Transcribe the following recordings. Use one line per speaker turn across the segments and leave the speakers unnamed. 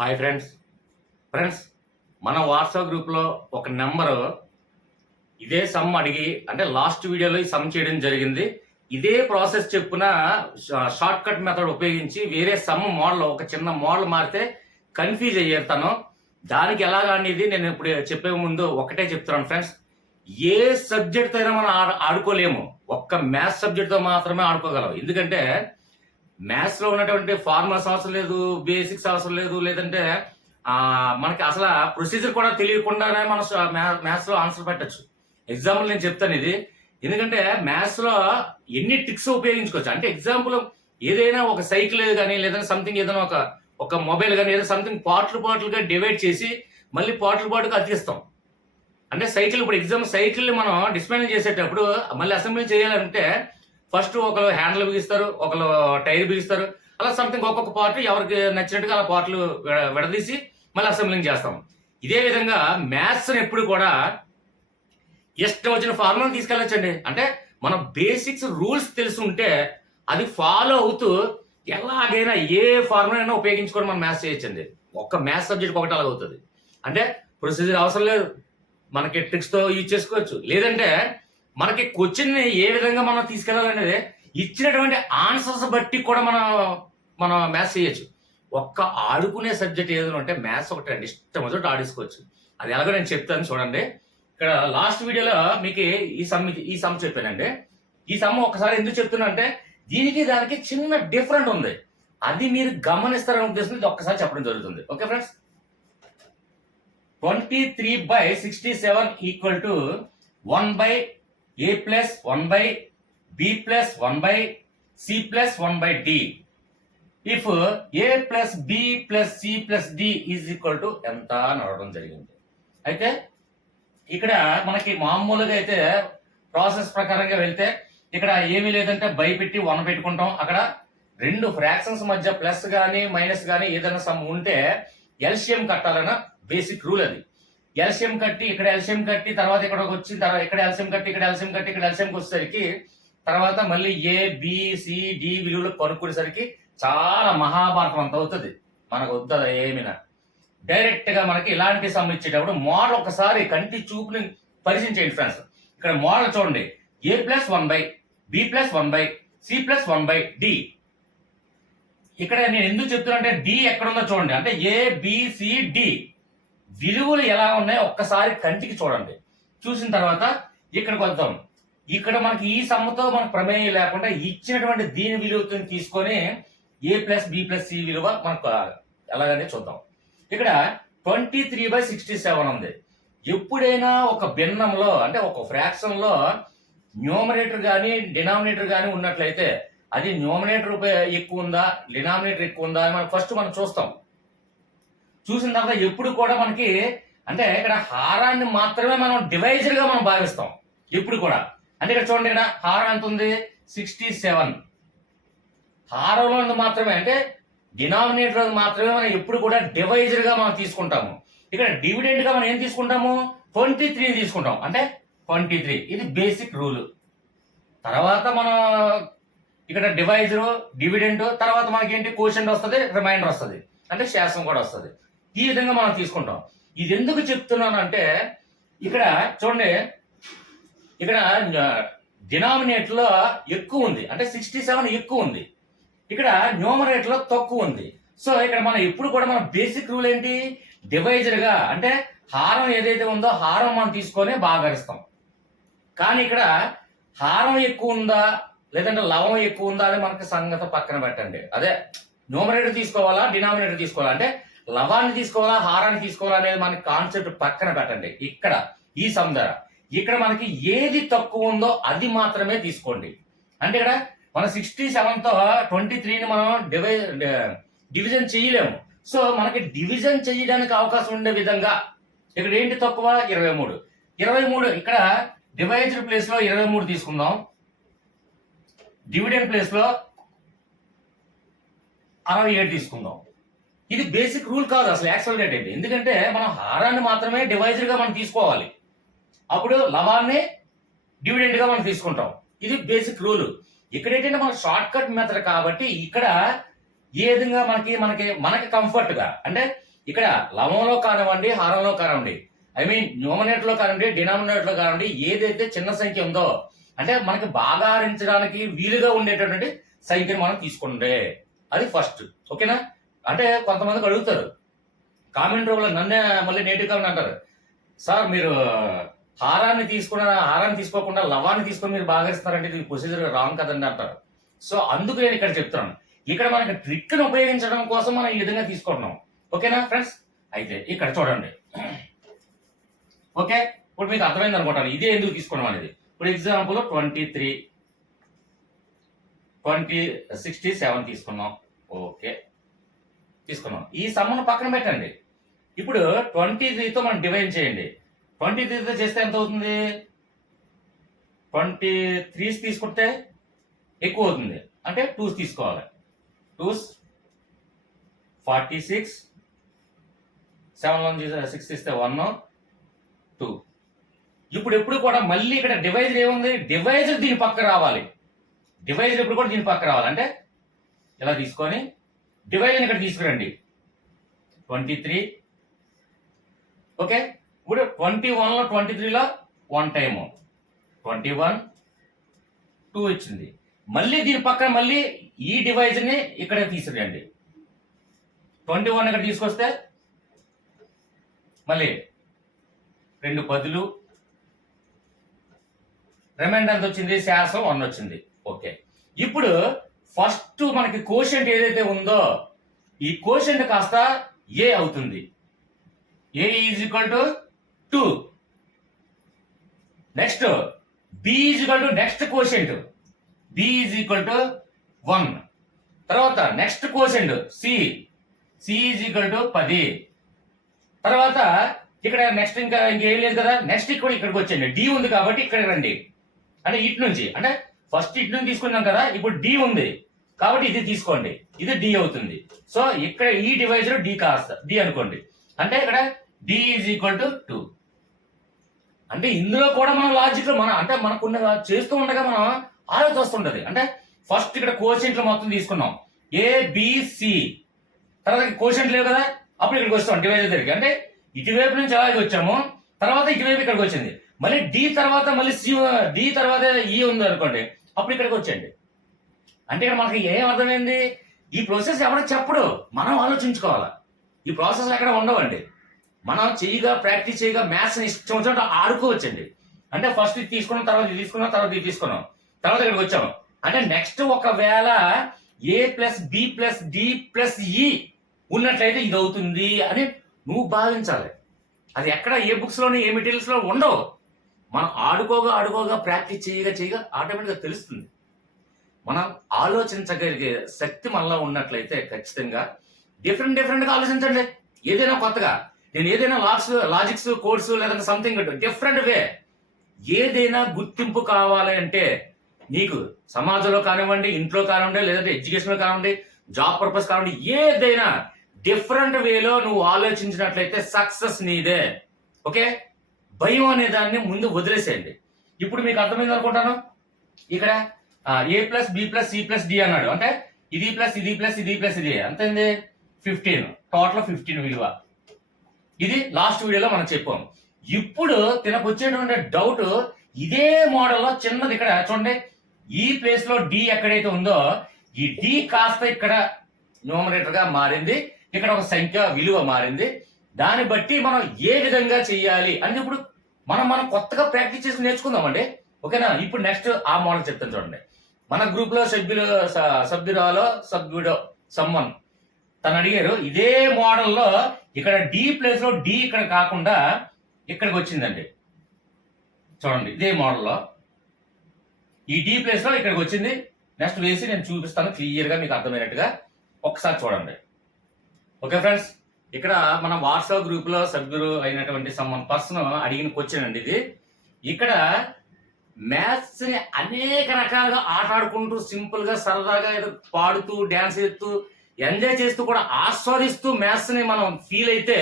Hi friends. Friends మన WhatsApp గ్రూప్లో ఒక నెంబరు ఇదే సమ్ అడిగి అంటే లాస్ట్ వీడియోలో ఈ సమ్ చేయడం జరిగింది. ఇదే ప్రాసెస్ చెప్పున షార్ట్ కట్ మెథడ్ ఉపయోగించి వేరే సమ్ మోడల్ ఒక చిన్న మోడల్ మారితే కన్ఫ్యూజ్ అయ్యారు తను. దానికి ఎలాగా అనేది నేను ఇప్పుడు చెప్పే ముందు ఒకటే చెప్తున్నాను ఫ్రెండ్స్. ఏ సబ్జెక్ట్ అయినా మనం ఆడ- ఆడుకోలేము. ఒక్క మ్యాథ్స్ సబ్జెక్ట్తో మాత్రమే ఆడుకోగలం. ఎందుకంటే మ్యాథ్స్లో ఉన్నటువంటి ఫార్ములాస్ అవసరం లేదు బేసిక్స్ అవసరం లేదు లేదంటే ఆ మనకి అసలు ప్రొసీజర్ కూడా తెలియకుండానే మనం మ్యాథ్స్లో ఆన్సర్ పెట్టచ్చు. ఎగ్జాంపుల్ నేను చెప్తాను ఇది. ఎందుకంటే మ్యాథ్స్లో ఎన్ని ట్రిక్స్ ఉపయోగించుకోవచ్చు? అంటే ఎగ్జాంపుల్ ఏదైనా ఒక సైకిల్ కానీ లేదంటే సంథింగ్ ఏదైనా ఒక ఒక మొబైల్ కానీ ఏదైనా సంథింగ్ పార్ట్లు పార్ట్లుగా డివైడ్ చేసి మళ్ళీ పార్ట్లు పాటుగా అతికిస్తాం అంటే సైకిల్ ఇప్పుడు ఎగ్జామ్ సైకిల్ మనం డిస్మాండిల్ చేసేటప్పుడు మళ్ళీ అసెంబ్లీ చేయాలంటే ఫస్ట్ ఒకరు హ్యాండిల్ బిగిస్తారు ఒకరు టైర్ బిగిస్తారు. అలా సంథింగ్ ఒక్కొక్క పార్ట్ ఎవరికి నచ్చినట్టుగా అలా పార్ట్లు విడదీసి మళ్ళీ అసెంబ్లింగ్ చేస్తాం. ఇదే విధంగా మ్యాథ్స్ ఎప్పుడు కూడా ఇష్టం వచ్చిన ఫార్ములా తీసుకెళ్ళొచ్చండి. అంటే మన బేసిక్స్ రూల్స్ తెలుసుంటే అది ఫాలో అవుతూ ఎలాగైనా ఏ ఫార్ములా అయినా ఉపయోగించుకొని మనం మ్యాథ్స్ చేయొచ్చండి. ఒక్క మ్యాథ్స్ సబ్జెక్ట్ ఒకటి అలాగ అవుతుంది అంటే ప్రొసీజర్ అవసరం లేదు. మనకి ట్రిక్స్తో యూజ్ చేసుకోవచ్చు. లేదంటే మనకి క్వశ్చన్ ఏ విధంగా మనం తీసుకెళ్ళాలనేది ఇచ్చినటువంటి ఆన్సర్స్ బట్టి కూడా మనం మనం మ్యాథ్స్ చేయొచ్చు. ఒక్క ఆడుకునే సబ్జెక్ట్ ఏదైనా ఉంటే మ్యాథ్స్ ఒకటి అండి ఇష్టం వచ్చి ఆడేసుకోవచ్చు. అది ఎలాగో నేను చెప్తాను చూడండి. ఇక్కడ లాస్ట్ వీడియోలో మీకు ఈ సమ్ ఈ సమ్ చెప్పానండి. ఈ సమ్ ఒకసారి ఎందుకు చెప్తున్నా అంటే దీనికి దానికి చిన్న డిఫరెంట్ ఉంది. అది మీరు గమనిస్తారని ఉద్దేశం ఇది ఒక్కసారి చెప్పడం జరుగుతుంది. Okay friends twenty three by sixty seven equal to one by A plus one by B plus one by C plus one by D if A plus B plus C plus D is equal to ఎంత అని అడగడం జరిగింది. అయితే ఇక్కడ మనకి మామూలుగా అయితే process ప్రకారంగా వెళ్తే ఇక్కడ ఏమీ లేదంటే బై పెట్టి వన్ పెట్టుకుంటాం. అక్కడ రెండు ఫ్రాక్షన్స్ మధ్య ప్లస్ కానీ మైనస్ కానీ ఏదైనా సమ్ ఉంటే ఎల్సిఎం కట్టాలన్న బేసిక్ రూల్ అది. ఎల్సిఎం కట్టి ఇక్కడ ఎల్సిఎం కట్టి తర్వాత ఇక్కడ వచ్చిన తర్వాత ఇక్కడ ఎల్సిఎం కట్టి ఇక్కడ ఎల్సిఎం కట్టి ఇక్కడ ఎల్సిఎంకి వచ్చేసరికి తర్వాత మళ్ళీ ఏ డి విలువలు కనుక్కునేసరికి చాలా మహాభారతం అంత అవుతుంది. మనకు వద్దు ఏమైనా? డైరెక్ట్గా మనకి ఇలాంటి సమ్ ఇచ్చేటప్పుడు మోడల్ ఒకసారి కంటి చూపుని పరిచయం చేయండి ఫ్రెండ్స్ ఇక్కడ మోడల్ చూడండి. A plus one by B plus one by C plus one by D ఇక్కడ నేను ఎందుకు చెప్తున్నా అంటే డి ఎక్కడ ఉందో చూడండి. అంటే ఏ బి సి డి విలువలు ఎలా ఉన్నాయో ఒక్కసారి కంటికి చూడండి. చూసిన తర్వాత ఇక్కడికి వద్దాం ఇక్కడ మనకి ఈ సమ్మతో మనకు ప్రమేయం లేకుండా ఇచ్చినటువంటి దీని విలువతో తీసుకొని A plus B plus C విలువ మనకు ఎలాగనే చూద్దాం. ఇక్కడ twenty three by sixty seven ఉంది. ఎప్పుడైనా ఒక భిన్నంలో అంటే ఒక ఫ్రాక్షన్లో న్యూమరేటర్ కానీ డినామినేటర్ కానీ ఉన్నట్లయితే అది న్యూమరేటర్ ఎక్కువ ఉందా డినామినేటర్ ఎక్కువ ఉందా అని మనం ఫస్ట్ మనం చూస్తాం. చూసిన తర్వాత ఎప్పుడు కూడా మనకి అంటే ఇక్కడ హారాన్ని మాత్రమే మనం డివైజర్గా మనం భావిస్తాం. ఎప్పుడు కూడా. అంటే ఇక్కడ చూడండి ఇక్కడ హారం ఎంత ఉంది? Sixty seven. హారంలో మాత్రమే అంటే డినామినేటర్ మాత్రమే మనం ఎప్పుడు కూడా డివైజర్గా మనం తీసుకుంటాము. ఇక్కడ డివిడెండ్గా మనం ఏం తీసుకుంటాము? ట్వంటీ త్రీ తీసుకుంటాం. అంటే ట్వంటీ త్రీ. ఇది బేసిక్ రూల్. తర్వాత మనం ఇక్కడ డివైజర్ డివిడెండ్ తర్వాత మనకి ఏంటి క్వశ్చన్ వస్తుంది రిమైండర్ వస్తుంది. అంటే శాసనం కూడా వస్తుంది. ఈ విధంగా మనం తీసుకుంటాం. ఇది ఎందుకు చెప్తున్నాను అంటే ఇక్కడ చూడండి ఇక్కడ డినామినేట్లో ఎక్కువ ఉంది. అంటే సిక్స్టీ సెవెన్ ఎక్కువ ఉంది. ఇక్కడ న్యూమరేట్లో తక్కువ ఉంది. సో ఇక్కడ మనం ఎప్పుడు కూడా మన బేసిక్ రూల్ ఏంటి? డివైజర్గా అంటే హారం ఏదైతే ఉందో హారం మనం తీసుకొని భాగరిస్తాం కానీ ఇక్కడ హారం ఎక్కువ ఉందా? లేదంటే లవం ఎక్కువ ఉందా అని మనకి సంగతి పక్కన పెట్టండి. అదే న్యూమరేటర్ తీసుకోవాలా? డినామినేటర్ తీసుకోవాలా? అంటే లవాన్ని తీసుకోవాలా హారాన్ని తీసుకోవాలా అనేది మనకి కాన్సెప్ట్ పక్కన పెట్టండి. ఇక్కడ ఈ సందర ఇక్కడ మనకి ఏది తక్కువ ఉందో అది మాత్రమే తీసుకోండి. అంటే ఇక్కడ మన సిక్స్టీ సెవెన్తో ట్వంటీ త్రీని మనం డివై డివిజన్ చేయలేము. సో మనకి డివిజన్ చేయడానికి అవకాశం ఉండే విధంగా ఇక్కడ ఏంటి తక్కువ? ఇరవై మూడు. ఇరవై మూడు ఇక్కడ డివైజర్ ప్లేస్లో ఇరవై మూడు తీసుకుందాం. డివిడెండ్ ప్లేస్లో అరవై ఏడు తీసుకుందాం. ఇది బేసిక్ రూల్ కాదు అసలు యాక్సలరేట్ ఏంటి? ఎందుకంటే మనం హారాన్ని మాత్రమే డివైజర్గా మనం తీసుకోవాలి. అప్పుడు లవాన్ని డివిడెండ్గా మనం తీసుకుంటాం. ఇది బేసిక్ రూల్ ఇక్కడ ఏంటంటే మన షార్ట్ కట్ మెథడ్ కాబట్టి ఇక్కడ ఏ విధంగా మనకి మనకి మనకి కంఫర్ట్గా అంటే ఇక్కడ లవంలో కానివ్వండి హారంలో కానివ్వండి ఐ మీన్ న్యూమనేటర్లో కానివ్వండి డినామినేటర్లో కానివ్వండి ఏదైతే చిన్న సంఖ్య ఉందో అంటే మనకి బాగా హరించడానికి వీలుగా ఉండేటటువంటి సంఖ్యను మనం తీసుకుంటే అది ఫస్ట్ ఓకేనా అంటే కొంతమందికి అడుగుతారు. కామెంట్ రూమ్లో నన్నే మళ్ళీ నేటివ్ కామెంట్ అంటారు. సార్ మీరు హారాన్ని తీసుకున్న హారాన్ని తీసుకోకుండా లవాన్ని తీసుకొని మీరు బాగా ఇస్తున్నారంటే ఇది ప్రొసీజర్ రాంగ్ కదండి అంటారు. సో అందుకు నేను ఇక్కడ చెప్తున్నాను. ఇక్కడ మనకి ట్రిక్ను ఉపయోగించడం కోసం మనం ఈ విధంగా తీసుకుంటున్నాం. ఓకేనా ఫ్రెండ్స్? అయితే ఇక్కడ చూడండి. ఓకే? ఇప్పుడు మీకు అర్థమైంది అనుకుంటాను. ఇదే ఎందుకు తీసుకున్నాం అనేది. ఇప్పుడు example twenty three twenty sixty seven తీసుకున్నాం. ఓకే? తీసుకున్నాం. ఈ సమ్మను పక్కన పెట్టండి. ఇప్పుడు ట్వంటీ త్రీతో మనం డివైడ్ చేయండి. ట్వంటీ త్రీతో చేస్తే ఎంత అవుతుంది? ట్వంటీ త్రీస్ తీసుకుంటే ఎక్కువ అవుతుంది. అంటే టూస్ తీసుకోవాలి. Twos forty six seven one six ఇస్తే వన్ టూ. ఇప్పుడు ఎప్పుడు కూడా మళ్ళీ ఇక్కడ డివైజర్ ఏముంది? డివైజర్ దీని పక్క రావాలి. డివైజర్ ఎప్పుడు కూడా దీని పక్క రావాలి. అంటే ఇలా తీసుకొని డివైజన్ ఇక్కడ తీసుకురండి. Twenty three. ఓకే? ఇప్పుడు ట్వంటీ వన్లో ట్వంటీ త్రీలో one time. Twenty one two ఇచ్చింది. మళ్ళీ దీని పక్కన మళ్ళీ ఈ డివైజ్ని ఇక్కడ తీసుకురండి. ట్వంటీ వన్ ఇక్కడ తీసుకొస్తే మళ్ళీ రెండు పదులు రిమైండర్ ఎంత వచ్చింది? శాసం వన్ వచ్చింది. ఓకే. ఇప్పుడు ఫస్ట్ మనకి కోషెంట్ ఏదైతే ఉందో ఈ కోషంట్ కాస్త ఏ అవుతుంది? A is equal to two? Next B is equal to next quotient. B is equal to one. తర్వాత next quotient C. C is equal to పది. తర్వాత ఇక్కడ నెక్స్ట్ ఇంకా ఇంకేం లేదు కదా? నెక్స్ట్ ఇక్కడ ఇక్కడికి వచ్చేయండి. డి ఉంది కాబట్టి ఇక్కడ రండి. అంటే ఇటు నుంచి. అంటే ఫస్ట్ ఇటు నుంచి తీసుకున్నాం కదా ఇప్పుడు డి ఉంది. కాబట్టి ఇది తీసుకోండి. ఇది డి అవుతుంది. సో ఇక్కడ ఈ డివైజర్ డి కాస్త డి అనుకోండి. అంటే ఇక్కడ D is equal to two. అంటే ఇందులో కూడా మనం లాజిక్ మనం అంటే మనకున్న చేస్తూ ఉండగా మనం ఆలోచిస్తుంటది అంటే ఫస్ట్ ఇక్కడ కోషెంట్లు మొత్తం తీసుకున్నాం. ఏ బిసి తర్వాత కోషెంట్ లేవు కదా అప్పుడు ఇక్కడికి వస్తాం డివైజర్ దగ్గరికి. అంటే ఇటువైపు నుంచి అలాగే వచ్చాము తర్వాత ఇటువైపు ఇక్కడికి వచ్చింది. మళ్ళీ డి తర్వాత మళ్ళీ సి డి తర్వాత ఈ ఉంది అనుకోండి. అప్పుడు ఇక్కడికి వచ్చేయండి. అంటే ఇక్కడ మనకి ఏం అర్థమైంది? ఈ ప్రాసెస్ ఎవరో చెప్పడు. మనం ఆలోచించుకోవాలి. ఈ ప్రాసెస్ ఎక్కడ ఉండవండి. మనం చేయగా ప్రాక్టీస్ చేయగా మ్యాథ్స్ ఇష్టం వచ్చినట్టు ఆడుకోవచ్చండి అంటే ఫస్ట్ ఇది తీసుకున్నాం తర్వాత ఇది తీసుకున్నాం తర్వాత ఇది తీసుకున్నాం. తర్వాత ఇక్కడికి వచ్చాము. అంటే నెక్స్ట్ ఒకవేళ A plus B plus D plus E ఉన్నట్లయితే ఇది అవుతుంది అని నువ్వు భావించాలి. అది ఎక్కడ ఏ బుక్స్లోనే ఏ మెటీరియల్స్లో ఉండవు. మనం ఆడుకోగా ఆడుకోగా ప్రాక్టీస్ చేయగా చేయగా ఆటోమేటిక్గా తెలుస్తుంది. మనం ఆలోచించగలిగే శక్తి మనలో ఉన్నట్లయితే ఖచ్చితంగా డిఫరెంట్ డిఫరెంట్గా ఆలోచించండి. ఏదైనా కొత్తగా నేను ఏదైనా లాక్స్ లాజిక్స్ కోడ్స్ లేదంటే సంథింగ్ డిఫరెంట్ వే. ఏదైనా గుర్తింపు కావాలి అంటే నీకు సమాజంలో కానివ్వండి ఇంట్లో కానివ్వండి లేదంటే ఎడ్యుకేషన్లో కానివ్వండి జాబ్ పర్పస్ కానివ్వండి ఏదైనా డిఫరెంట్ వేలో నువ్వు ఆలోచించినట్లయితే సక్సెస్ నీదే. ఓకే భయం అనే దాన్ని ముందు వదిలేసేయండి. ఇప్పుడు మీకు అర్థమైంది అనుకుంటాను? ఇక్కడ A plus B plus C plus D అన్నాడు. అంటే ఇది ప్లస్ ఇది ప్లస్ ఇది ప్లస్ ఇది. ఎంతైంది? ఫిఫ్టీన్ టోటల్ ఫిఫ్టీన్ విలువ. ఇది లాస్ట్ వీడియోలో మనం చెప్పాం. ఇప్పుడు తినకు వచ్చేటువంటి డౌట్ ఇదే మోడల్లో చిన్నది ఇక్కడ. చూడండి. ఈ ప్లేస్లో డి ఎక్కడైతే ఉందో ఈ డి కాస్త ఇక్కడ న్యూమరేటర్గా మారింది. ఇక్కడ ఒక సంఖ్య విలువ మారింది. దాన్ని బట్టి మనం ఏ విధంగా చెయ్యాలి? అని ఇప్పుడు మనం మనం కొత్తగా ప్రాక్టీస్ చేసి నేర్చుకుందామండి. ఓకేనా? ఇప్పుడు నెక్స్ట్ ఆ మోడల్ చెప్తాను చూడండి. మన గ్రూప్లో సభ్యులు స- సభ్యురాలో సభ్యుడో సమ్మన్ తను అడిగారు ఇదే మోడల్లో ఇక్కడ డి ప్లేస్లో డి ఇక్కడ కాకుండా ఇక్కడికి వచ్చిందండి. చూడండి ఇదే మోడల్లో. ఈ డి ప్లేస్లో ఇక్కడికి వచ్చింది. నెక్స్ట్ వేసి నేను చూపిస్తాను క్లియర్గా మీకు అర్థమైనట్టుగా ఒకసారి చూడండి. Okay friends? ఇక్కడ మన వాట్సాప్ గ్రూప్లో సభ్యులు అయినటువంటి సమ్మన్ పర్సన్ అడిగిన క్వశ్చన్ అండి ఇది. ఇక్కడ మ్యాథ్స్ని అనేక రకాలుగా ఆట ఆడుకుంటూ సింపుల్గా సరదాగా ఏదో పాడుతూ డాన్స్ చేస్తూ ఎంజాయ్ చేస్తూ కూడా ఆస్వాదిస్తూ మ్యాథ్స్ని మనం ఫీల్ అయితే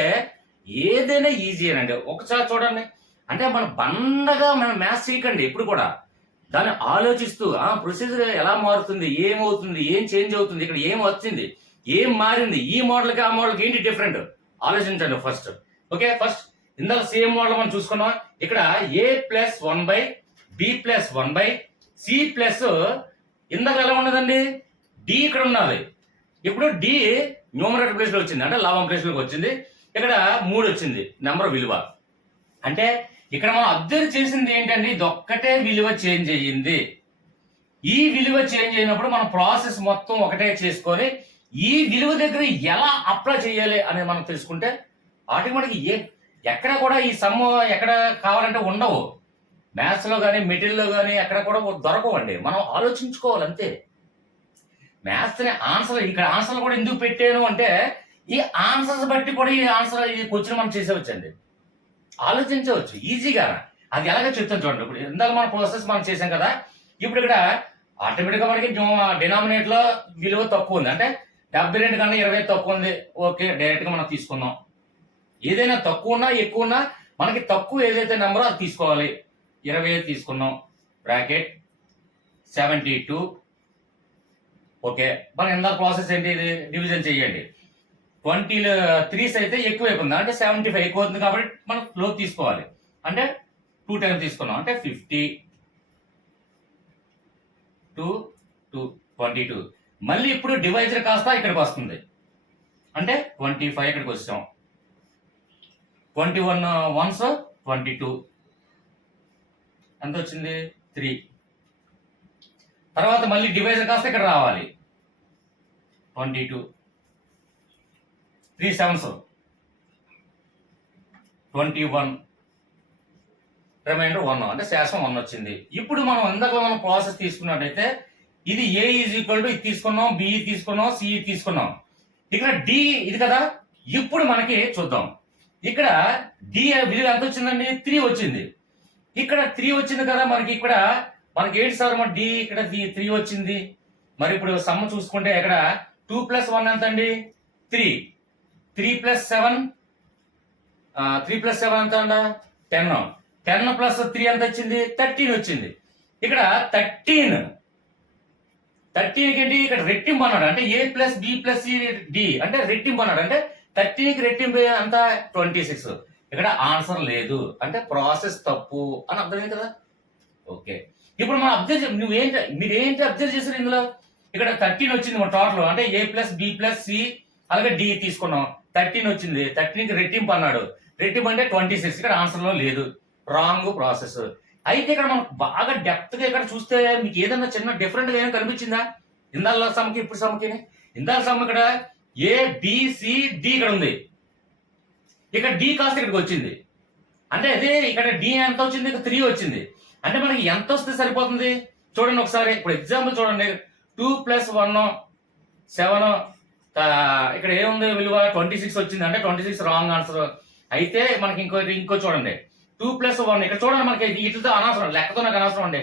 ఏదైనా ఈజీ అండి ఒకసారి చూడండి. అంటే మన బండగా మనం మ్యాథ్స్ చేయకండి ఎప్పుడు కూడా. దాన్ని ఆలోచిస్తూ ఆ ప్రొసీజర్ ఎలా మారుతుంది? ఏమవుతుంది? ఏం చేంజ్ అవుతుంది? ఇక్కడ ఏం వచ్చింది? ఏం మారింది? ఈ మోడల్కి ఆ మోడల్కి ఏంటి డిఫరెంట్ ఆలోచించండి ఫస్ట్ ఓకే ఫస్ట్ ఇందాక సేమ్ మోడల్ మనం చూసుకున్నాం. ఇక్కడ A plus one by B plus one by C plus ఇందాక ఎలా ఉన్నదండి డి ఇక్కడ ఉన్నది ఇప్పుడు డి న్యూమరేటర్ ప్లేస్లో వచ్చింది. అంటే లాభం ప్లేస్లోకి వచ్చింది. ఇక్కడ మూడు వచ్చింది. నెంబర్ విలువ. అంటే ఇక్కడ మనం అబ్జర్వ్ చేసింది ఏంటంటే ఇది ఒక్కటే విలువ చేంజ్ అయ్యింది. ఈ విలువ చేంజ్ అయినప్పుడు మనం ప్రాసెస్ మొత్తం ఒకటే చేసుకొని ఈ విలువ దగ్గర ఎలా అప్లై చేయాలి అనేది మనం తెలుసుకుంటే ఆటోమేటిక్ ఏ ఎక్కడ కూడా ఈ సమ్ ఎక్కడ కావాలంటే ఉండవు. మ్యాథ్స్లో కానీ మెటీరియల్లో కానీ ఎక్కడ కూడా దొరకవండి. మనం ఆలోచించుకోవాలి అంతే. మ్యాథ్స్ని ఆన్సర్ ఇక్కడ ఆన్సర్లు కూడా ఎందుకు పెట్టాను అంటే ఈ ఆన్సర్స్ బట్టి కూడా ఈ ఆన్సర్ ఈ క్వశ్చన్ మనం చేసేవచ్చండి. ఆలోచించవచ్చు ఈజీగా అది ఎలాగో చెప్తాను చూడండి. ఇప్పుడు ఇందాక మన ప్రాసెస్ మనం చేసాం కదా ఇప్పుడు ఇక్కడ ఆటోమేటిక్గా మనకి డినామినేట్లో విలువ తక్కువ ఉంది. అంటే డెబ్బై రెండు కన్నా ఇరవై తక్కువ ఉంది. ఓకే డైరెక్ట్గా మనం తీసుకుందాం. ఏదైనా తక్కువ ఉన్నా ఎక్కువ ఉన్నా మనకి తక్కువ ఏదైతే నెంబరో అది తీసుకోవాలి. ఇరవై ఐదు తీసుకున్నాం బ్రాకెట్ సెవెంటీ టూ ఓకే మన ఇందాక ప్రాసెస్ ఏంటి ఇది? డివిజన్ చేయండి. ట్వంటీ త్రీస్ uh, అయితే ఎక్కువ అయిపోతుంది అంటే సెవెంటీ ఫైవ్ ఎక్కువ అవుతుంది కాబట్టి మనం లో తీసుకోవాలి. అంటే టూ టైం తీసుకున్నాం అంటే fifty two two twenty two మళ్ళీ ఇప్పుడు డివైజర్ కాస్త ఇక్కడికి వస్తుంది. అంటే ట్వంటీ ఫైవ్ ఇక్కడికి వచ్చాం. Twenty one ones twenty two. ఎంత వచ్చింది? త్రీ. తర్వాత మళ్ళీ డివైజర్ కాస్త ఇక్కడ రావాలి. Twenty two. Three sevens twenty one. Remainder one. అంటే శాసనం వన్ వచ్చింది. ఇప్పుడు మనం ఇందాక మనం ప్రాసెస్ తీసుకున్నట్టయితే ఇది ఏ ఈజ్ ఈక్వల్ టు ఇది తీసుకున్నాం బి తీసుకున్నాం సి తీసుకున్నాం. ఇక్కడ డి ఇది కదా? ఇప్పుడు మనకి చూద్దాం. ఇక్కడ డి విలువ ఎంత వచ్చిందండి? త్రీ వచ్చింది. ఇక్కడ త్రీ వచ్చింది కదా మనకి ఇక్కడ. మనకి ఏంటి సార్ మన డి ఇక్కడ త్రీ వచ్చింది. మరి ఇప్పుడు సమ్ చూసుకుంటే ఇక్కడ టూ ప్లస్ వన్ ఎంత అండి three three plus seven three plus seven ఎంత అండ టెన్ టెన్ ప్లస్ త్రీ ఎంత వచ్చింది? థర్టీన్ వచ్చింది. ఇక్కడ థర్టీన్ థర్టీన్ ఏంటి ఇక్కడ రెట్టింపు అన్నాడు అంటే A plus B plus C D అంటే రెట్టింపు అన్నాడు అంటే థర్టీన్కి రెట్టింపు అంత ట్వంటీ సిక్స్. ఇక్కడ ఆన్సర్ లేదు. అంటే ప్రాసెస్ తప్పు అని అర్థమైంది కదా? ఓకే. ఇప్పుడు మనం అబ్జర్వ్ నువ్వు ఏంటి మీరు ఏంటి అబ్జర్వ్ చేశారు ఇందులో? ఇక్కడ థర్టీన్ వచ్చింది మన టోటల్ అంటే A plus B plus C అలాగే డి తీసుకున్నాం. థర్టీన్ వచ్చింది. థర్టీన్కి రెట్టింపు అన్నాడు రెట్టింపు అంటే ట్వంటీ సిక్స్. ఇక్కడ ఆన్సర్లో లేదు. Wrong process. అయితే ఇక్కడ మనం బాగా డెప్త్గా ఇక్కడ చూస్తే మీకు ఏదైనా చిన్న డిఫరెంట్గా ఏమైనా కనిపించిందా? ఇందాల సమ్మకి ఇప్పుడు సమ్మకి ఇందాల సమ్ ఇక్కడ ఏ బిసిడి ఇక్కడ ఉంది. ఇక్కడ డి కాస్త ఇక్కడికి వచ్చింది. అంటే అదే ఇక్కడ డి ఎంత వచ్చింది? ఇక్కడ త్రీ వచ్చింది. అంటే మనకి ఎంత వస్తే సరిపోతుంది? చూడండి ఒకసారి. ఇప్పుడు ఎగ్జాంపుల్ చూడండి. టూ ప్లస్ వన్ సెవెన్ ఇక్కడ ఏముంది విలువ? ట్వంటీ సిక్స్ వచ్చింది. అంటే ట్వంటీ సిక్స్ రాంగ్ ఆన్సర్ అయితే మనకి ఇంకో ఇంకో చూడండి. Two plus one. ఇక్కడ చూడండి మనకి వీటితో అనవసరం లెక్కతో నాకు అనవసరం అండి.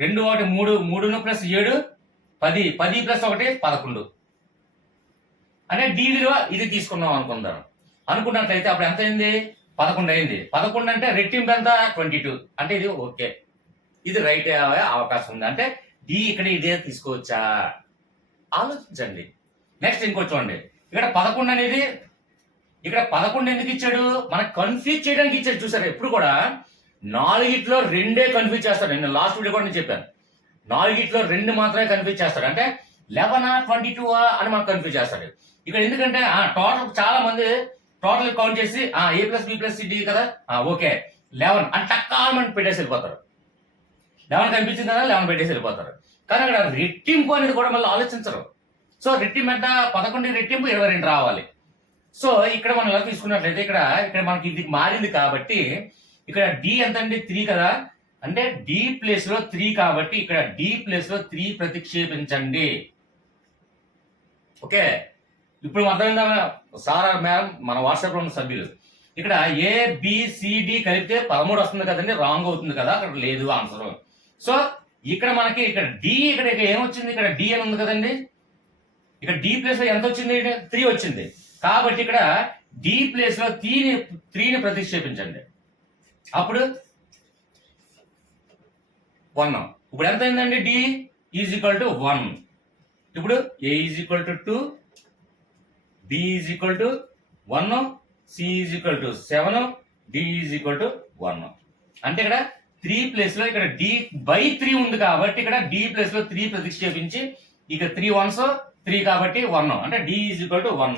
రెండు ఒకటి మూడు మూడును ప్లస్ ఏడు పది. పది ప్లస్ ఒకటి పదకొండు. అంటే డి విలువ ఇది తీసుకున్నాం అనుకుందాం. అనుకున్నట్లయితే అప్పుడు ఎంత అయింది? పదకొండు అయింది. పదకొండు అంటే రెట్టింపు ఎంత? Twenty two. అంటే ఇది ఓకే. ఇది రైట్ అయ్యే అవకాశం ఉంది. అంటే డి ఇక్కడ ఇదే తీసుకోవచ్చా? ఆలోచించండి. నెక్స్ట్ ఇంకో చూడండి. ఇక్కడ పదకొండు అనేది ఇక్కడ పదకొండు ఎందుకు ఇచ్చాడు? మనకు కన్ఫ్యూజ్ చేయడానికి ఇచ్చాడు చూసారు? ఎప్పుడు కూడా నాలుగిట్లో రెండే కన్ఫ్యూజ్ చేస్తాడు. నేను లాస్ట్ వీడియో కూడా నేను చెప్పాను. నాలుగిట్లో రెండు మాత్రమే కన్ఫ్యూజ్ చేస్తాడు. అంటే లెవెనా ట్వంటీ టూ అని మనకు కన్ఫ్యూజ్ చేస్తాడు. ఇక్కడ ఎందుకంటే టోటల్ చాలా మంది టోటల్ కౌంట్ చేసి A plus B plus CD కదా? ఓకే. లెవెన్. అని టక్కాలని పెట్టేసి వెళ్ళిపోతారు. లెవెన్ కనిపించింది కదా లెవెన్ పెట్టేసి వెళ్ళిపోతారు. కానీ అక్కడ రెట్టింపు అనేది కూడా మళ్ళీ ఆలోచించరు. సో రెట్టింపు ఎంత? పదకొండు రెట్టింపు ఇరవై రెండు రావాలి. సో ఇక్కడ మనం ఎలా తీసుకున్నట్లయితే ఇక్కడ ఇక్కడ మనకి ఇది మారింది కాబట్టి ఇక్కడ డి ఎంత అండి త్రీ కదా? అంటే డి ప్లేస్లో త్రీ కాబట్టి ఇక్కడ డి ప్లేస్లో త్రీ ప్రతిక్షేపించండి. ఓకే? ఇప్పుడు అర్థమైందా? సారా మేడం మన వాట్సాప్లో ఉన్న సభ్యులు. ఇక్కడ ఏ బిసిడి కలిపితే పదమూడు వస్తుంది కదండి? రాంగ్ అవుతుంది కదా? అక్కడ లేదు ఆన్సర్ సో ఇక్కడ మనకి ఇక్కడ డి ఇక్కడ ఇక ఏమొచ్చింది? ఇక్కడ డి అని ఉంది కదండి? ఇక్కడ డి ప్లేస్లో ఎంత వచ్చింది త్రీ వచ్చింది. కాబట్టి ఇక్కడ డి ప్లేస్లో త్రీని త్రీని ప్రతిక్షేపించండి. అప్పుడు వన్ ఇప్పుడు ఎంత అయిందండి? D is equal to one ఇప్పుడు A is equal to two D is equal to one C is equal to seven D is equal to one అంటే ఇక్కడ త్రీ ప్లేస్లో ఇక్కడ డి బై త్రీ ఉంది కాబట్టి ఇక్కడ డి ప్లేస్లో త్రీ ప్రతిక్షేపించి ఇక త్రీ వన్స్ త్రీ కాబట్టి వన్ అంటే D is equal to one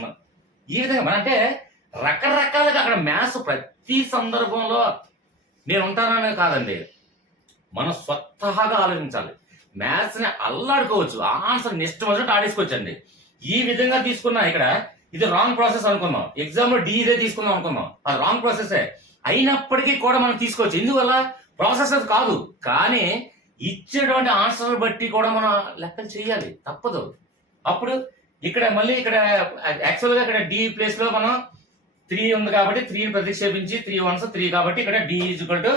ఈ విధంగా మన అంటే రకరకాలుగా అక్కడ మ్యాథ్స్ ప్రతి సందర్భంలో నేను ఉంటాననే కాదండి. మనం స్వతహాగా ఆలోచించాలి. మ్యాథ్స్ని అల్లాడుకోవచ్చు. ఆన్సర్ నెక్స్ట్ మొదట ఆడేసుకోవచ్చండి ఈ విధంగా తీసుకున్నా ఇక్కడ ఇది రాంగ్ ప్రాసెస్ అనుకుందాం. ఎగ్జామ్లో డి ఇదే తీసుకుందాం అనుకున్నాం అది రాంగ్ ప్రాసెస్ అయినప్పటికీ కూడా మనం తీసుకోవచ్చు. ఎందువల్ల? ప్రాసెస్ అది కాదు. కానీ ఇచ్చేటువంటి ఆన్సర్ బట్టి కూడా మనం లెక్కలు చేయాలి. తప్పదు. అప్పుడు ఇక్కడ మళ్ళీ ఇక్కడ యాక్చువల్గా ఇక్కడ డి ప్లేస్లో మనం త్రీ ఉంది కాబట్టి త్రీ ప్రతిక్షేపించి త్రీ వన్స్ త్రీ కాబట్టి ఇక్కడ డి ఈజ్వల్ టు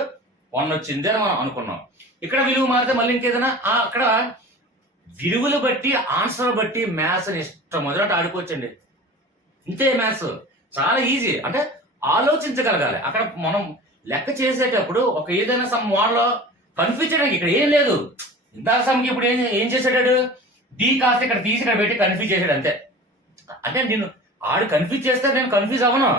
వన్ వచ్చింది అని మనం అనుకున్నాం. ఇక్కడ విలువ మారితే మళ్ళీ ఇంకేదైనా? అక్కడ విలువలు బట్టి ఆన్సర్ బట్టి మ్యాథ్స్ ఇష్టం మొదలట ఆడుకోవచ్చండి. ఇంతే మ్యాథ్స్ చాలా ఈజీ అంటే ఆలోచించగలగాలి. అక్కడ మనం లెక్క చేసేటప్పుడు ఒక ఏదైనా సమ్ మోడల్ కనిపించడానికి ఇక్కడ ఏం లేదు. ఇందాక సమ్కి ఇప్పుడు ఏం ఏం చేసేటాడు? డీ కాస్త ఇక్కడ తీసి ఇక్కడ పెట్టి కన్ఫ్యూజ్ చేశాడు అంతే. అంటే నేను ఆడు కన్ఫ్యూజ్ చేస్తే నేను కన్ఫ్యూజ్ అవ్వను.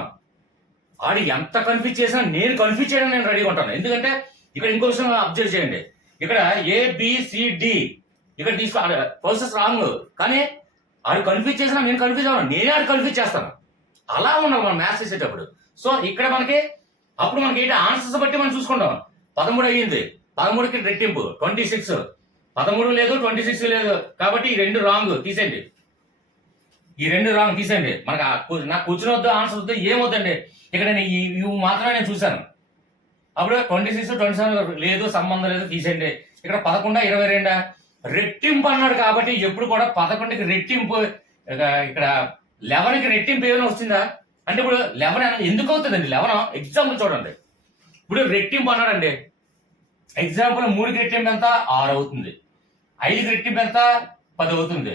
ఆడు ఎంత కన్ఫ్యూజ్ చేసినా నేను కన్ఫ్యూజ్ చేయడానికి నేను రెడీగా ఉంటాను. ఎందుకంటే ఇక్కడ ఇంకో విషయం అబ్జర్వ్ చేయండి. ఇక్కడ ఏబిసిడి ఇక్కడ తీసుకో ప్రాసెస్ రాంగ్ కానీ ఆడు కన్ఫ్యూజ్ చేసినా నేను కన్ఫ్యూజ్ అవ్వను. నేనే ఆడు కన్ఫ్యూజ్ చేస్తాను. అలా ఉండాలి మనం మ్యాథ్స్ చేసేటప్పుడు. సో ఇక్కడ మనకి అప్పుడు మనకి ఏంటి? ఆన్సర్స్ బట్టి మనం చూసుకుంటాం. పదమూడు అయ్యింది. పదమూడుకి రెట్టింపు. ట్వంటీ సిక్స్ పదమూడు లేదు ట్వంటీ సిక్స్ లేదు. కాబట్టి ఈ రెండు రాంగ్ తీసేయండి. ఈ రెండు రాంగ్ తీసేయండి. మనకు నాకు కూర్చుని వద్దు ఆన్సర్ వద్దు ఏమవుతుంది ఇక్కడ నేను ఈ ఇవి మాత్రమే నేను చూశాను. అప్పుడు ట్వంటీ సిక్స్ ట్వంటీ సెవెన్ లేదు సంబంధం లేదు తీసేయండి. ఇక్కడ పదకొండా ఇరవై రెండా? రెట్టింపు అన్నాడు కాబట్టి ఎప్పుడు కూడా పదకొండుకి రెట్టింపు ఇక్కడ లెవెన్కి రెట్టింపు ఏమైనా వస్తుందా అంటే ఇప్పుడు లెవెన్ ఎందుకు అవుతుందండి? లెవెన్ ఎగ్జాంపుల్ చూడండి. ఇప్పుడు రెట్టింపు అన్నాడండి. ఎగ్జాంపుల్ మూడుకి రెట్టింపు ఎంత? ఆరు అవుతుంది. ఐదు రెట్టింపు ఎంత? పది అవుతుంది.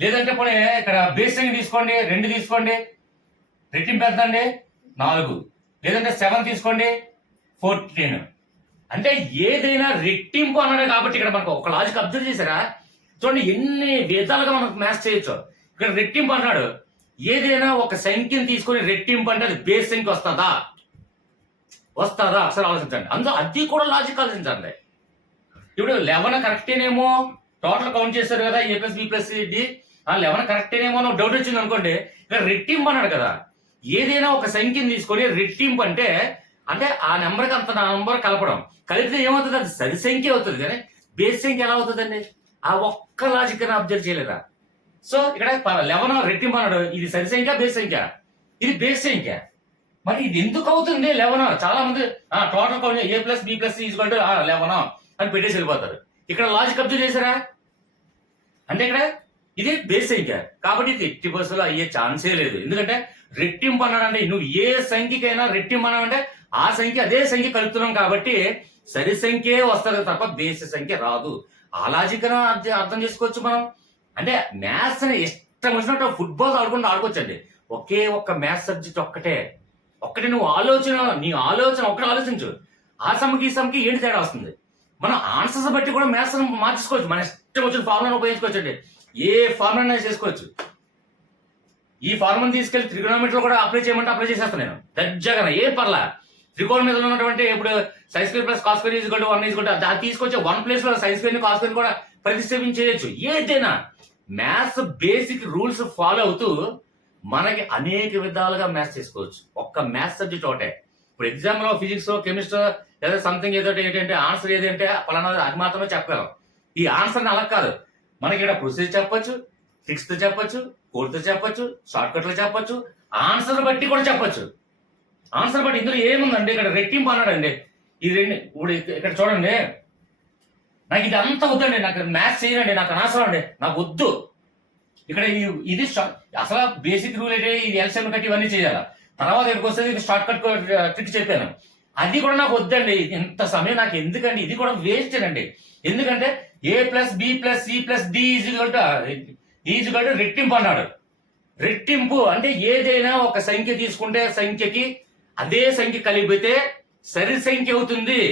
లేదంటే పోనీ ఇక్కడ బేసింగ్ తీసుకోండి రెండు తీసుకోండి రెట్టింపు ఎంత అండి? నాలుగు. లేదంటే సెవెన్ తీసుకోండి ఫోర్టీన్. అంటే ఏదైనా రెట్టింపు అన్నాడు కాబట్టి ఇక్కడ మనకు ఒక లాజిక్ అబ్జర్వ్ చేశారా? చూడండి ఎన్ని విధాలుగా మనకు మ్యాచ్ చేయొచ్చు. ఇక్కడ రెట్టింపు అన్నాడు. ఏదైనా ఒక సంఖ్యను తీసుకొని రెట్టింపు అంటే అది బేస్ సంఖ్య వస్తుందా? వస్తుందా? ఒకసారి ఆలోచించండి. అందులో అది కూడా లాజిక్ ఆలోచించండి. ఇప్పుడు లెవెన్ కరెక్టేనేమో టోటల్ కౌంట్ చేశారు కదా A plus B plus D ఆ లెవెన్ కరెక్టేనేమో అని డౌట్ వచ్చింది అనుకోండి ఇక్కడ రెట్టింపు అన్నాడు కదా. ఏదైనా ఒక సంఖ్యను తీసుకొని రెట్టింపు అంటే అంటే ఆ నెంబర్కి అంత నెంబర్ కలపడం. కలిపితే ఏమవుతుంది? అది సరి సంఖ్య అవుతుంది కానీ బేస్ సంఖ్య ఎలా అవుతుందండి? ఆ ఒక్క లాజిక్ అబ్జర్వ్ చేయలేదా? సో ఇక్కడ లెవెన్ రెట్టింపు అన్నాడు. ఇది సరి సంఖ్య బేస్ సంఖ్య? ఇది బేస్ సంఖ్య. మరి ఇది ఎందుకు అవుతుంది లెవెన్? చాలా మంది total count A plus B plus is eleven. అని పెట్టేసి వెళ్ళిపోతారు. ఇక్కడ లాజిక్ అబ్జర్వ్ చేశారా? అంటే ఇక్కడ ఇది బేస్ సంఖ్య. కాబట్టి ఇది ఎట్టి బస్సులో అయ్యే ఛాన్సే లేదు. ఎందుకంటే రెట్టింపు అన్నాడంటే నువ్వు ఏ సంఖ్యకైనా రెట్టింపు అన్నావంటే ఆ సంఖ్య అదే సంఖ్య కలుపుతున్నాం కాబట్టి సరి సంఖ్యే వస్తుంది తప్ప బేస్ సంఖ్య రాదు. ఆ లాజిక్ అర్థం చేసుకోవచ్చు మనం. అంటే మ్యాథ్స్ అని ఇష్టం వచ్చినట్టు ఫుట్బాల్ ఆడుకుంటూ ఆడుకోవచ్చండి. ఒకే ఒక్క మ్యాథ్స్ సబ్జెక్ట్ ఒక్కటే. ఒక్కటే నువ్వు ఆలోచన నీ ఆలోచన ఒక్కటే ఆలోచించు. ఆ సమ్కి ఈ సమ్కి ఏంటి తేడా వస్తుంది? మనం ఆన్సర్స్ బట్టి కూడా మ్యాథ్స్ మార్చేసుకోవచ్చు. మన ఇష్టం వచ్చిన ఫార్ములా ఉపయోగించుకోవచ్చండి. ఏ ఫార్ములా చేసుకోవచ్చు. ఈ ఫార్ములా తీసుకెళ్ళి త్రిగోనోమెట్రీ కూడా అప్లై చేయమంటే అప్లై చేసేస్తాను నేను. దర్జాగా ఏ పర్లా. త్రికోణ మీద ఉన్నటువంటి ఇప్పుడు sine square plus cos square one is అది తీసుకొచ్చి వన్ ప్లేస్లో సైన్స్ స్క్వేర్ కాస్ స్క్వేర్ కూడా చేయొచ్చు. ఏదైనా మ్యాథ్స్ బేసిక్ రూల్స్ ఫాలో అవుతూ మనకి అనేక విధాలుగా మ్యాథ్స్ చేసుకోవచ్చు. ఒక్క మ్యాథ్స్ సబ్జెక్ట్ ఒకటే. ఇప్పుడు ఎగ్జామ్లో ఫిజిక్స్ కెమిస్ట్రీ లేదా సంథింగ్ ఏదో ఏంటంటే ఆన్సర్ ఏదంటే పలానా అది మాత్రమే చెప్పగలం. ఈ ఆన్సర్ అలా కాదు. మనకి ఇక్కడ ప్రొసీజర్ చెప్పొచ్చు సిక్స్త్ చెప్పొచ్చు ఫోర్త్ చెప్పొచ్చు షార్ట్ కట్ చెప్పొచ్చు ఆన్సర్ బట్టి కూడా చెప్పొచ్చు. ఆన్సర్ బట్టి ఇందులో ఏముందండి? ఇక్కడ రెట్టింపు అన్నాడండి. ఇది రెండు ఇప్పుడు ఇక్కడ చూడండి. నాకు ఇది అంతా వద్దండి. నాకు మ్యాథ్స్ చేయండి నాకు అనవసరం అండి. నాకు వద్దు. ఇక్కడ ఈ- ఇది అసలు బేసిక్ రూల్ అయితే ఇది ఎల్సిఎం కట్టి ఇవన్నీ చేయాలి? తర్వాత ఇక్కడికి వస్తే ఇది షార్ట్ కట్ ట్రిక్ చెప్పాను. అది కూడా నాకు వద్దండి. ఇంత సమయం నాకు ఎందుకండి? ఇది కూడా వేస్ట్ అండి. ఎందుకంటే A plus B plus C plus D is equal is equal రెట్టింపు అన్నాడు. రెట్టింపు అంటే ఏదైనా ఒక సంఖ్య తీసుకుంటే సంఖ్యకి అదే సంఖ్య కలిపితే సరి సంఖ్య అవుతుంది.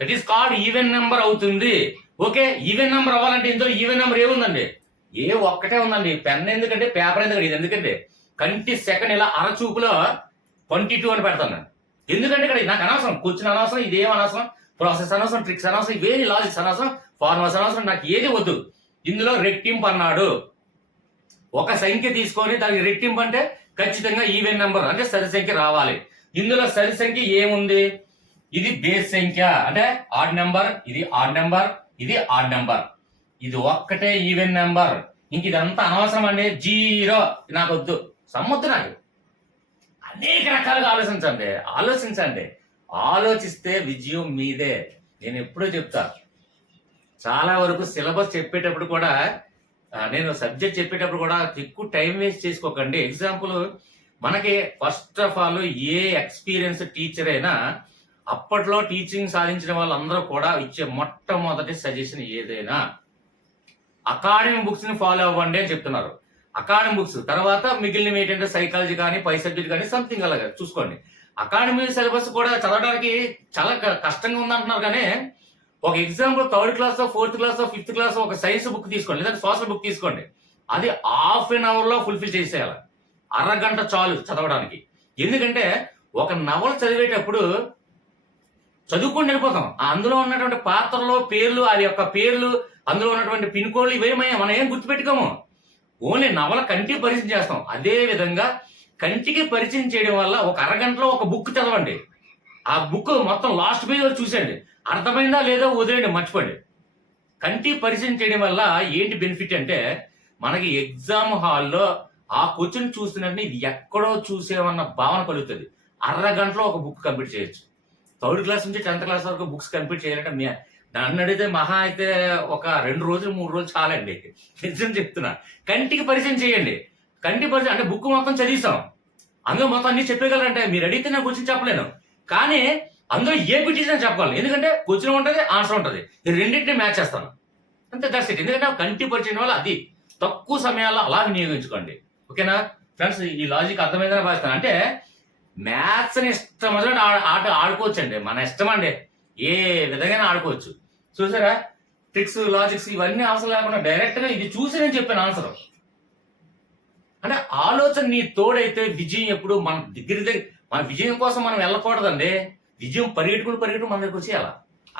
That is called even number అవుతుంది. ఓకే ఈవెన్ నెంబర్ అవ్వాలంటే ఇందులో ఈవెన్ నెంబర్ ఏముందండి ఏ ఒక్కటే ఉందండి. పెన్ ఎందుకంటే పేపర్ ఎందుకంటే ఇది ఎందుకంటే కంటి సెకండ్ ఇలా అరచూపులో ట్వంటీ టూ అని పెడతాను. నేను ఎందుకంటే ఇక్కడ నాకు అనవసరం కూర్చుని అనవసరం ఇదేం అనవసరం ప్రాసెస్ అనవసరం ట్రిక్స్ అనవసరం ఇవేమి లాజిక్స్ అనవసరం ఫార్మర్స్ అనవసరం నాకు ఏది వద్దు. ఇందులో రెట్టింపు అన్నాడు ఒక సంఖ్య తీసుకొని దానికి రెట్టింపు అంటే ఖచ్చితంగా ఈవెన్ నెంబర్ అంటే సరి సంఖ్య రావాలి. ఇందులో సరి సంఖ్య ఏముంది? ఇది బేస్ సంఖ్య అంటే ఆడ్ నెంబర్ ఇది ఆడ్ నెంబర్ ఇది ఆడ్ నెంబర్. ఇది ఒక్కటే ఈవెన్ నెంబర్. ఇంక ఇదంతా అనవసరం అండి జీరో నాకు వద్దు. సమ్మొద్దు నాకు. అనేక రకాలుగా ఆలోచించండి. ఆలోచించండి. ఆలోచిస్తే విజయం మీదే. నేను ఎప్పుడూ చెప్తా. చాలా వరకు సిలబస్ చెప్పేటప్పుడు కూడా నేను సబ్జెక్ట్ చెప్పేటప్పుడు కూడా ఎక్కువ టైం వేస్ట్ చేసుకోకండి. ఎగ్జాంపుల్ మనకి first of all a experience teacher అయినా అప్పట్లో టీచింగ్ సాధించిన వాళ్ళందరూ కూడా ఇచ్చే మొట్టమొదటి సజెషన్ ఏదైనా. అకాడమీ బుక్స్ని ఫాలో అవ్వండి అని చెప్తున్నారు. Academy books. తర్వాత మిగిలినవి ఏంటంటే సైకాలజీ కానీ పై సబ్జెక్ట్ కానీ సంథింగ్ అలాగా. చూసుకోండి. అకాడమీ సిలబస్ కూడా చదవడానికి చాలా కష్టంగా ఉందంటున్నారు కానీ ఒక example third class fourth class fifth class ఒక సైన్స్ బుక్ తీసుకోండి. లేదా సోషల్ బుక్ తీసుకోండి. అది హాఫ్ అన్ అవర్లో ఫుల్ఫిల్ చేసేయాలి. అరగంట చాలు చదవడానికి. ఎందుకంటే ఒక నవల చదివేటప్పుడు చదువుకొని వెళ్ళిపోతాం. అందులో ఉన్నటువంటి పాత్రలు పేర్లు అది యొక్క పేర్లు అందులో ఉన్నటువంటి పిన్ కోడ్లు ఇవేమయ్యా? మనం ఏం గుర్తుపెట్టుకోము? ఓన్లీ నవల కంటికి పరిచయం చేస్తాం. అదే విధంగా కంటికి పరిచయం చేయడం వల్ల ఒక అరగంటలో ఒక బుక్ చదవండి. ఆ బుక్ మొత్తం లాస్ట్ పేజ్ వరకు చూసండి అర్థమైందా లేదో వదిలేండి మర్చిపోండి. కంటి పరిచయం చేయడం వల్ల ఏంటి బెనిఫిట్ అంటే మనకి ఎగ్జామ్ హాల్లో ఆ క్వశ్చన్ చూస్తున్నట్టు ఇది ఎక్కడో చూసేమన్న భావన కలుగుతుంది. అరగంటలో ఒక బుక్ కంప్లీట్ చేయొచ్చు. థర్డ్ క్లాస్ నుంచి టెన్త్ క్లాస్ వరకు బుక్స్ కంప్లీట్ చేయాలంటే నన్ను అడిగితే మహా అయితే ఒక రెండు రోజులు మూడు రోజులు చాలండి నిజం చెప్తున్నా. కంటికి పరిచయం చేయండి. కంటి పరిచయం అంటే బుక్ మొత్తం చదివిస్తాం. అందులో మొత్తం అన్ని చెప్పగలరంటే మీరు అడిగితే నేను గురించి చెప్పలేను. కానీ అందులో ఏ పిటిషన్ చెప్పగలను. ఎందుకంటే క్వశ్చన్ ఉంటుంది ఆన్సర్ ఉంటుంది. నేను రెండింటిని మ్యాచ్ చేస్తాను. అంతే దట్స్ ఇట్ ఎందుకంటే కంటి పరిచయం వల్ల అది తక్కువ సమయాల్లో అలా వినియోగించుకోండి. ఓకేనా? ఫ్రెండ్స్ ఈ లాజిక్ అర్థమైందని భావిస్తాను. అంటే మ్యాథ్స్ని ఇష్టం వచ్చినట్టు ఆట ఆడుకోవచ్చు అండి మన ఇష్టం అండి. ఏ విధంగా ఆడుకోవచ్చు. చూసారా? ట్రిక్స్ లాజిక్స్ ఇవన్నీ అవసరం లేకుండా డైరెక్ట్గా ఇది చూసి నేను చెప్పాను ఆన్సర్ అంటే ఆలోచన నీ తోడైతే విజయం ఎప్పుడు మన దగ్గర దగ్గర మన విజయం కోసం మనం వెళ్ళకూడదండి. విజయం పరిగెట్టుకుని పరిగెట్టుకుని మన దగ్గరకు వచ్చేయాలి?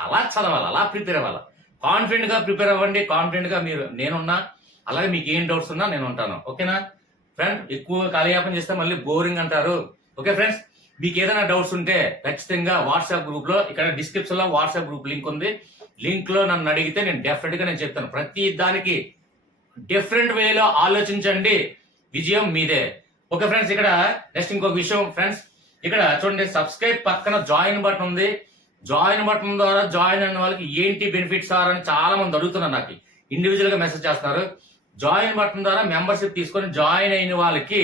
అలా చదవాలి అలా ప్రిపేర్ అవ్వాలి. కాన్ఫిడెంట్గా ప్రిపేర్ అవ్వండి కాన్ఫిడెంట్గా మీరు నేనున్నా అలాగే మీకు ఏం డౌట్స్ ఉన్నా నేను ఉంటాను. ఓకేనా? ఫ్రెండ్ ఎక్కువ కాలయాపన చేస్తే మళ్ళీ బోరింగ్ అంటారు. ఓకే ఫ్రెండ్స్ మీకు ఏదైనా డౌట్స్ ఉంటే ఖచ్చితంగా వాట్సాప్ గ్రూప్లో ఇక్కడ డిస్క్రిప్షన్లో వాట్సాప్ గ్రూప్ లింక్ ఉంది. లింక్లో నన్ను అడిగితే నేను డెఫినెట్గా నేను చెప్తాను. ప్రతి దానికి డిఫరెంట్ వేలో ఆలోచించండి. విజయం మీదే. ఓకే ఫ్రెండ్స్ ఇక్కడ నెక్స్ట్ ఇంకొక విషయం ఫ్రెండ్స్. ఇక్కడ చూడండి సబ్స్క్రైబ్ పక్కన జాయిన్ బటన్ ఉంది. జాయిన్ బటన్ ద్వారా జాయిన్ అయిన వాళ్ళకి ఏంటి బెనిఫిట్స్ సార్ అని చాలా మంది అడుగుతున్నారు నాకు. ఇండివిజువల్గా మెసేజ్ చేస్తున్నారు. జాయిన్ బటన్ ద్వారా మెంబర్షిప్ తీసుకొని జాయిన్ అయిన వాళ్ళకి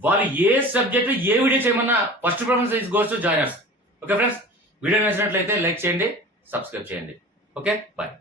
వాళ్ళు ఏ సబ్జెక్ట్ ఏ వీడియో చేయమన్నా first preference is goes to joiners okay friends video నచ్చినట్లయితే లైక్ చేయండి. సబ్స్క్రైబ్ చేయండి. Okay bye